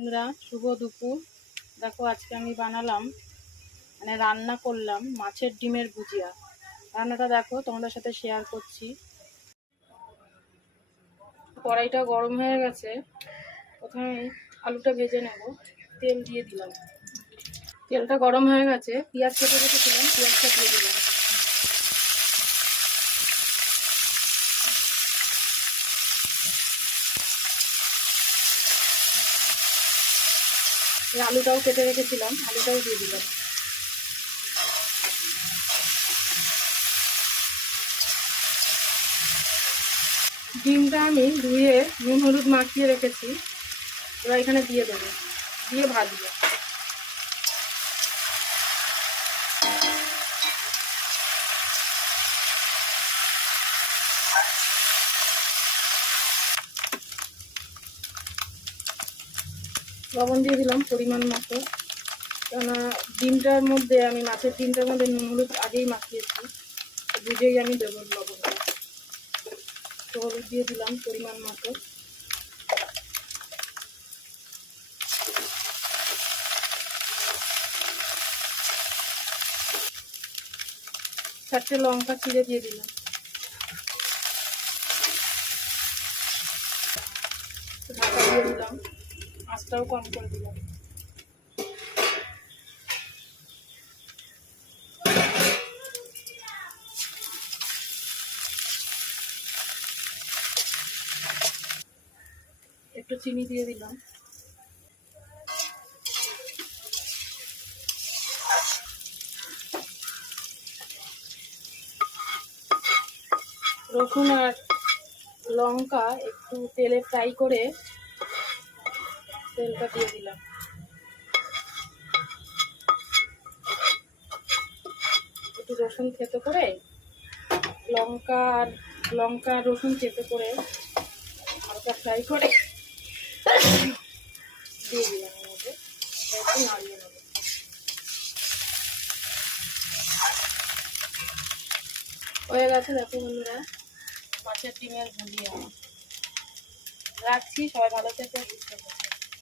বন্ধুরা শুভ দুপুর। দেখো আজকে আমি বানালাম রান্না করলাম মাছের ডিমের ভুজিয়া। রান্নাটা দেখো তোমাদের সাথে শেয়ার করছি। কড়াইটা গরম হয়ে গেছে, প্রথমে আলুটা ভেজে নেব। তেল দিয়ে দিলাম, তেলটা গরম হয়ে গেছে, পেঁয়াজ কেটে রেখেছিলাম, পেঁয়াজটা দিয়ে দিলাম। এই আলুটাও কেটে রেখেছিলাম, আলুটাও দিয়ে দিলাম। ডিমটা আমি ধুয়ে নুন হলুদ মাখিয়ে রেখেছি, এবার এখানে দিয়ে দেবো, দিয়ে ভাজবো। লবণ দিয়ে দিলাম পরিমাণ মতো, কেননা ডিমটার মধ্যে আমি মাছের ডিমটার মধ্যে নুন হলুদ আগেই মাখিয়েছি, বুঝেই আমি দেবো লবণটা। তো হলুদ দিয়ে দিলাম পরিমাণ মতো। 4টে লঙ্কা চিড়ে দিয়ে দিলাম। ঢাকা দিয়ে দিলাম, আঁচটাও কম করে দিলাম। একটু চিনি দিয়ে দিলাম। রসুন আর লঙ্কা একটু তেলে ফ্রাই করে তেলটা দিয়ে দিলাম। একটু রসুন থেতো করে লঙ্কা রসুন থেতো করে হালকা ফ্রাই করে দিয়ে দিলাম। এর মধ্যে একটু নাড়িয়ে নেব। হয়ে গেছে দেখো বন্ধুরা, মাছের ডিমের ভুজিয়া। রাখছি, সবাই ভালো থেকো, সুস্থ থেকো।